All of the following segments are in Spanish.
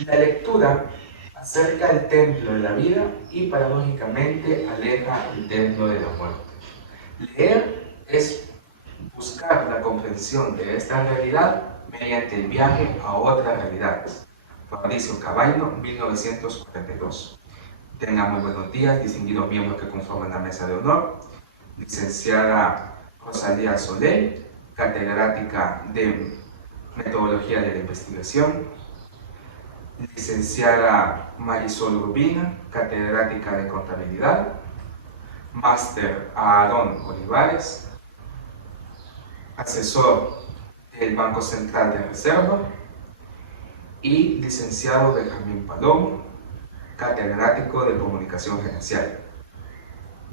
La lectura acerca el templo de la vida y paradójicamente aleja el templo de la muerte. Leer es buscar la comprensión de esta realidad mediante el viaje a otras realidades. Fabricio Cabaño, 1942. Tengan muy buenos días, distinguidos miembros que conforman la mesa de honor. Licenciada Rosalía Soler, catedrática de Metodología de la Investigación. Licenciada Marisol Urbina, catedrática de Contabilidad. Máster Aarón Olivares, asesor del Banco Central de Reserva. Y licenciado Benjamín Palomo, catedrático de Comunicación Gerencial.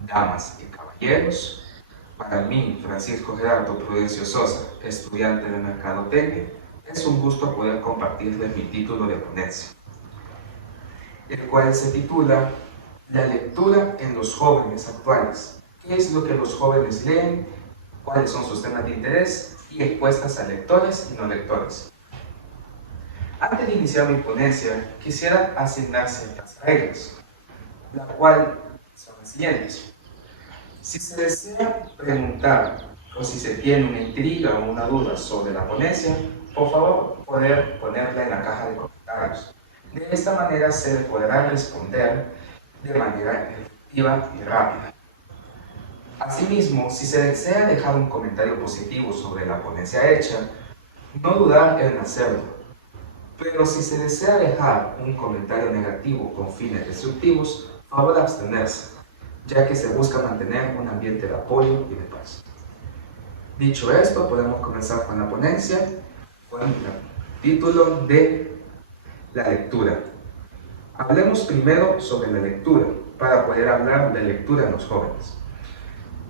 Damas y caballeros, para mí, Francisco Gerardo Prudencio Sosa, estudiante de Mercadotecnia, es un gusto poder compartirles mi título de ponencia, el cual se titula La lectura en los jóvenes actuales. ¿Qué es lo que los jóvenes leen? ¿Cuáles son sus temas de interés? Y encuestas a lectores y no lectores. Antes de iniciar mi ponencia, quisiera asignar ciertas reglas, la cual son las siguientes. Si se desea preguntar o si se tiene una intriga o una duda sobre la ponencia, por favor, poder ponerla en la caja de comentarios. De esta manera se podrá responder de manera efectiva y rápida. Asimismo, si se desea dejar un comentario positivo sobre la ponencia hecha, no dudar en hacerlo. Pero si se desea dejar un comentario negativo con fines destructivos, favor abstenerse, ya que se busca mantener un ambiente de apoyo y de paz. Dicho esto, podemos comenzar con la ponencia, con el título de la lectura. Hablemos primero sobre la lectura, para poder hablar de lectura en los jóvenes.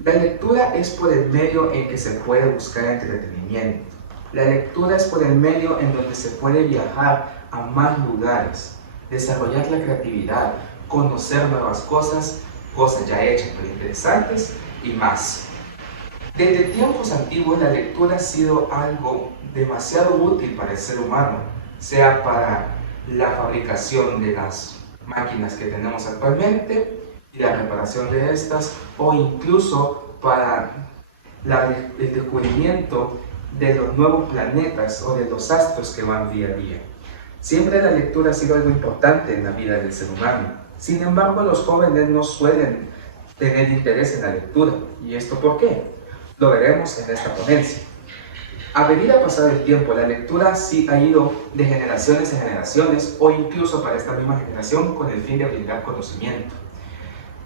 La lectura es por el medio en que se puede buscar entretenimiento. La lectura es por el medio en donde se puede viajar a más lugares, desarrollar la creatividad, conocer nuevas cosas, cosas ya hechas pero interesantes y más. Desde tiempos antiguos la lectura ha sido algo demasiado útil para el ser humano, sea para la fabricación de las máquinas que tenemos actualmente y la reparación de estas, o incluso para el descubrimiento de los nuevos planetas o de los astros que van día a día. Siempre la lectura ha sido algo importante en la vida del ser humano. Sin embargo, los jóvenes no suelen tener interés en la lectura. ¿Y esto por qué? Lo veremos en esta ponencia. A medida pasado el tiempo, la lectura sí ha ido de generaciones en generaciones o incluso para esta misma generación con el fin de brindar conocimiento.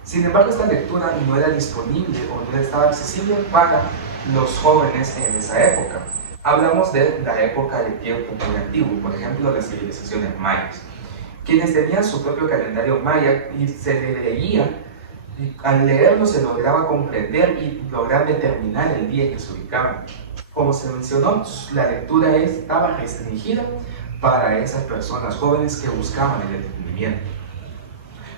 Sin embargo, esta lectura no era disponible o no estaba accesible para los jóvenes en esa época. Hablamos de la época del tiempo muy antiguo, por ejemplo, las civilizaciones mayas, quienes tenían su propio calendario maya y se leía, al leerlo se lograba comprender y lograr determinar el día en que se ubicaban. Como se mencionó, la lectura estaba restringida para esas personas jóvenes que buscaban el entretenimiento.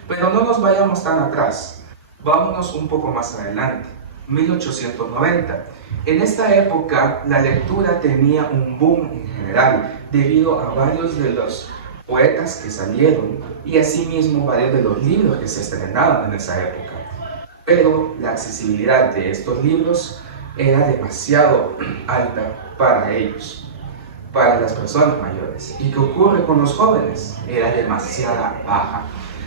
Pero no nos vayamos tan atrás, vámonos un poco más adelante, 1890. En esta época la lectura tenía un boom en general debido a varios de los poetas que salieron y asimismo varios de los libros que se estrenaban en esa época. Pero la accesibilidad de estos libros era demasiado alta para ellos, para las personas mayores. ¿Y qué ocurre con los jóvenes? Era demasiada baja.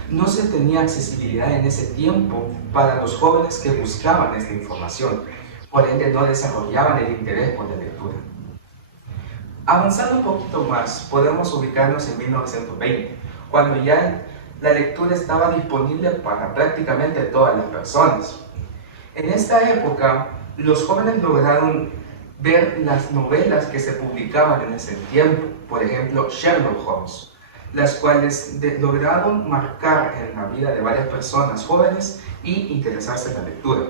No se tenía accesibilidad en ese tiempo para los jóvenes que buscaban esta información, por ende no desarrollaban el interés por la lectura. Avanzando un poquito más, podemos ubicarnos en 1920, cuando ya la lectura estaba disponible para prácticamente todas las personas. En esta época, los jóvenes lograron ver las novelas que se publicaban en ese tiempo, por ejemplo, Sherlock Holmes, las cuales lograron marcar en la vida de varias personas jóvenes y interesarse en la lectura.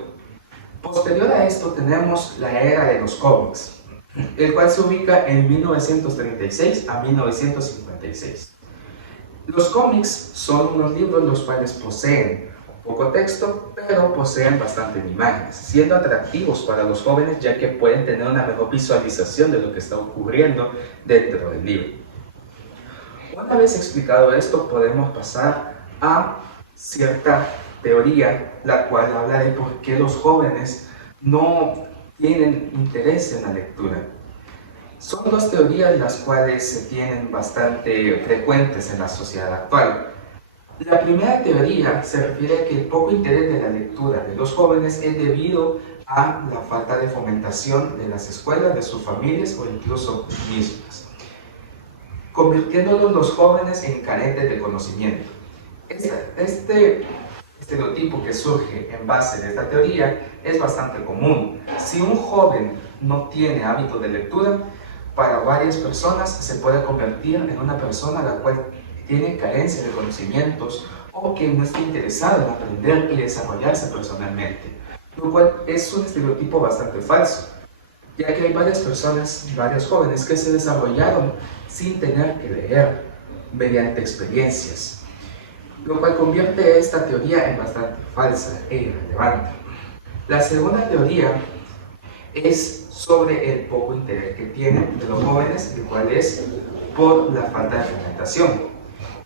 Posterior a esto tenemos la era de los cómics, el cual se ubica en 1936 a 1956. Los cómics son unos libros los cuales poseen poco texto, pero poseen bastante imágenes, siendo atractivos para los jóvenes ya que pueden tener una mejor visualización de lo que está ocurriendo dentro del libro. Una vez explicado esto, podemos pasar a cierta teoría, la cual habla de por qué los jóvenes no tienen interés en la lectura. Son dos teorías las cuales se tienen bastante frecuentes en la sociedad actual. La primera teoría se refiere a que el poco interés de la lectura de los jóvenes es debido a la falta de fomentación de las escuelas, de sus familias o incluso mismas, convirtiéndolos los jóvenes en carentes de conocimiento. Este estereotipo que surge en base de esta teoría es bastante común. Si un joven no tiene hábito de lectura, para varias personas se puede convertir en una persona la cual tiene carencia de conocimientos o que no está interesado en aprender y desarrollarse personalmente, lo cual es un estereotipo bastante falso, ya que hay varias personas, varios jóvenes que se desarrollaron sin tener que leer mediante experiencias, lo cual convierte esta teoría en bastante falsa e irrelevante. La segunda teoría es sobre el poco interés que tienen de los jóvenes, el cual es por la falta de fomentación.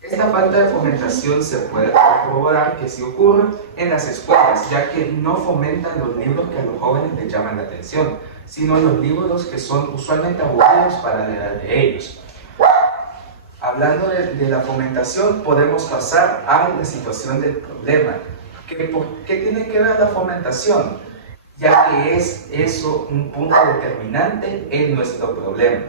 Esta falta de fomentación se puede corroborar que sí ocurre en las escuelas, ya que no fomentan los libros que a los jóvenes les llaman la atención, sino los libros que son usualmente aburridos para la edad de ellos. Hablando de la fomentación, podemos pasar a la situación del problema. ¿Por qué tiene que ver la fomentación? Ya que es eso un punto determinante en nuestro problema.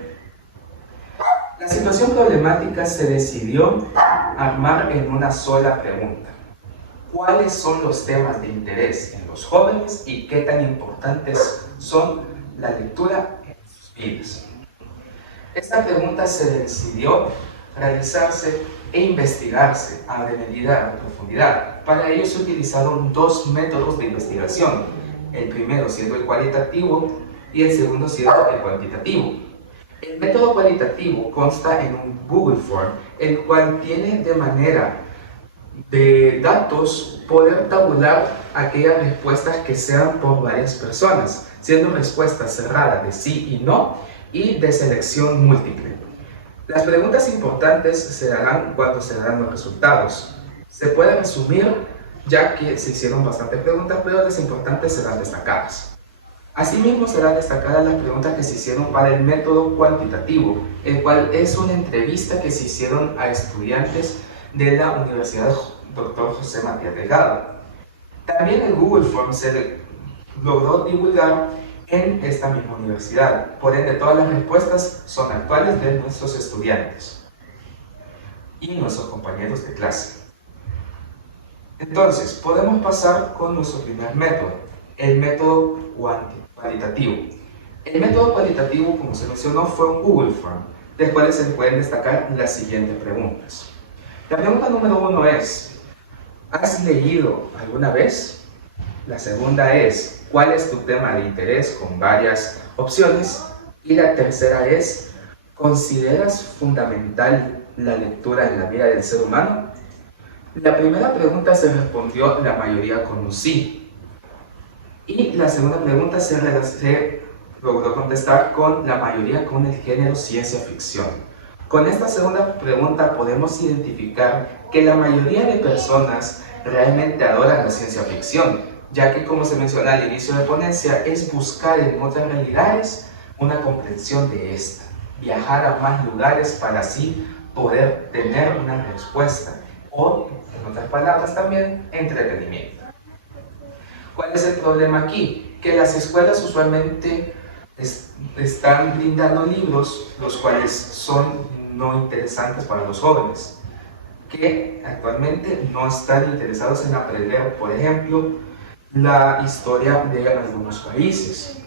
La situación problemática se decidió armar en una sola pregunta. ¿Cuáles son los temas de interés en los jóvenes y qué tan importantes son la lectura en sus vidas? Esta pregunta se decidió realizarse e investigarse a medida, a profundidad. Para ello se utilizaron dos métodos de investigación, el primero siendo el cualitativo y el segundo siendo el cuantitativo. El método cualitativo consta en un Google Form, el cual tiene de manera de datos poder tabular aquellas respuestas que sean por varias personas, siendo respuestas cerradas de sí y no y de selección múltiple. Las preguntas importantes se darán cuando se darán los resultados. Se puede resumir ya que se hicieron bastantes preguntas, pero las importantes serán destacadas. Asimismo serán destacadas las preguntas que se hicieron para el método cuantitativo, el cual es una entrevista que se hicieron a estudiantes de la Universidad Dr. José Matías Delgado. También el Google Form se logró divulgar en esta misma universidad, por ende todas las respuestas son actuales de nuestros estudiantes y nuestros compañeros de clase. Entonces, podemos pasar con nuestro primer método, el método cualitativo. El método cualitativo, como se mencionó, fue un Google Form, del cual se pueden destacar las siguientes preguntas. La pregunta número 1 es, ¿has leído alguna vez? La segunda es, ¿cuál es tu tema de interés? Con varias opciones. Y la tercera es, ¿consideras fundamental la lectura en la vida del ser humano? La primera pregunta se respondió la mayoría con un sí. Y la segunda pregunta se logró contestar con la mayoría con el género ciencia ficción. Con esta segunda pregunta podemos identificar que la mayoría de personas realmente adoran la ciencia ficción, ya que, como se menciona al inicio de la ponencia, es buscar en otras realidades una comprensión de esta, viajar a más lugares para así poder tener una respuesta, o, en otras palabras también, entretenimiento. ¿Cuál es el problema aquí? Que las escuelas usualmente están brindando libros los cuales son no interesantes para los jóvenes, que actualmente no están interesados en aprender, por ejemplo, la historia de algunos países.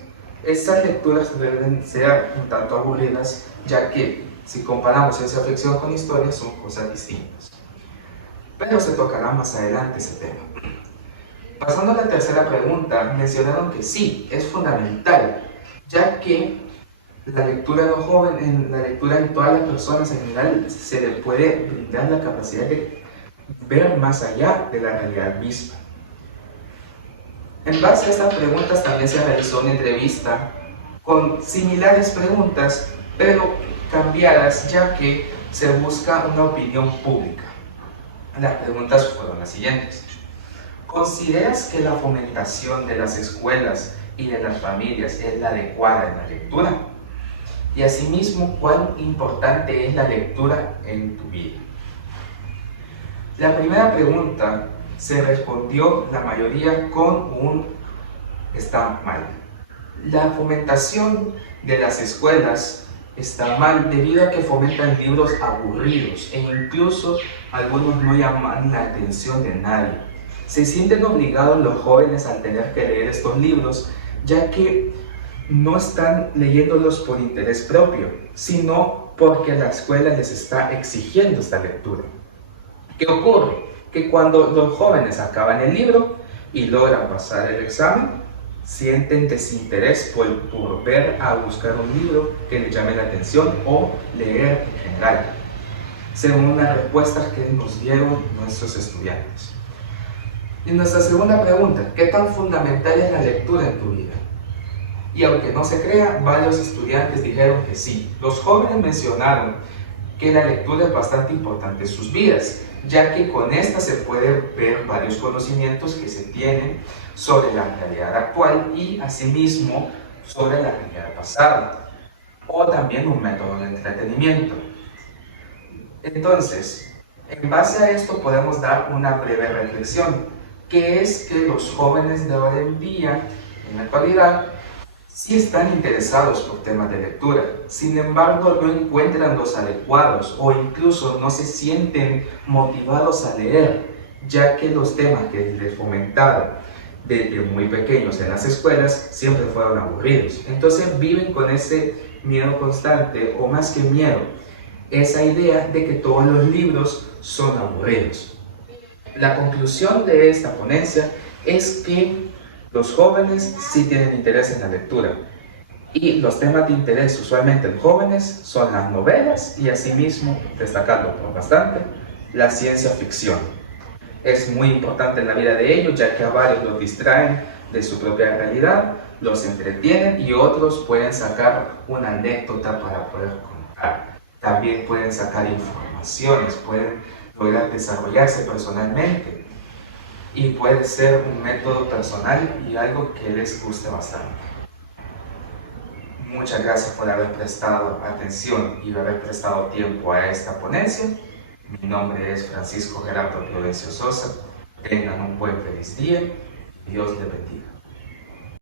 Estas lecturas deben ser un tanto aburridas, ya que si comparamos ciencia ficción con historia son cosas distintas. Pero se tocará más adelante ese tema. Pasando a la tercera pregunta, mencionaron que sí, es fundamental, ya que la lectura de los jóvenes, la lectura en todas las personas en general, se le puede brindar la capacidad de ver más allá de la realidad misma. En base a estas preguntas también se realizó una entrevista con similares preguntas, pero cambiadas, ya que se busca una opinión pública. Las preguntas fueron las siguientes. ¿Consideras que la fomentación de las escuelas y de las familias es la adecuada en la lectura? Y asimismo, ¿cuán importante es la lectura en tu vida? La primera pregunta se respondió la mayoría con un está mal. La fomentación de las escuelas está mal debido a que fomentan libros aburridos e incluso algunos no llaman la atención de nadie. Se sienten obligados los jóvenes al tener que leer estos libros, ya que no están leyéndolos por interés propio, sino porque la escuela les está exigiendo esta lectura. ¿Qué ocurre? Que cuando los jóvenes acaban el libro y logran pasar el examen, sienten desinterés por volver a buscar un libro que les llame la atención o leer en general, según las respuestas que nos dieron nuestros estudiantes. Y nuestra segunda pregunta, ¿qué tan fundamental es la lectura en tu vida? Y aunque no se crea, varios estudiantes dijeron que sí. Los jóvenes mencionaron que la lectura es bastante importante en sus vidas, ya que con esta se pueden ver varios conocimientos que se tienen sobre la realidad actual y asimismo sobre la realidad pasada, o también un método de entretenimiento. Entonces, en base a esto podemos dar una breve reflexión, que es que los jóvenes de hoy en día, en la actualidad, sí están interesados por temas de lectura, sin embargo no encuentran los adecuados o incluso no se sienten motivados a leer, ya que los temas que les fomentaron desde muy pequeños en las escuelas siempre fueron aburridos. Entonces viven con ese miedo constante, o más que miedo, esa idea de que todos los libros son aburridos. La conclusión de esta ponencia es que los jóvenes sí tienen interés en la lectura, y los temas de interés usualmente en jóvenes son las novelas y asimismo, destacando por bastante, la ciencia ficción. Es muy importante en la vida de ellos, ya que a varios los distraen de su propia realidad, los entretienen y otros pueden sacar una anécdota para poder contar. También pueden sacar informaciones, pueden lograr desarrollarse personalmente y puede ser un método personal y algo que les guste bastante. Muchas gracias por haber prestado atención y haber prestado tiempo a esta ponencia. Mi nombre es Francisco Gerardo Prudencio Sosa. Tengan un buen feliz día y Dios les bendiga.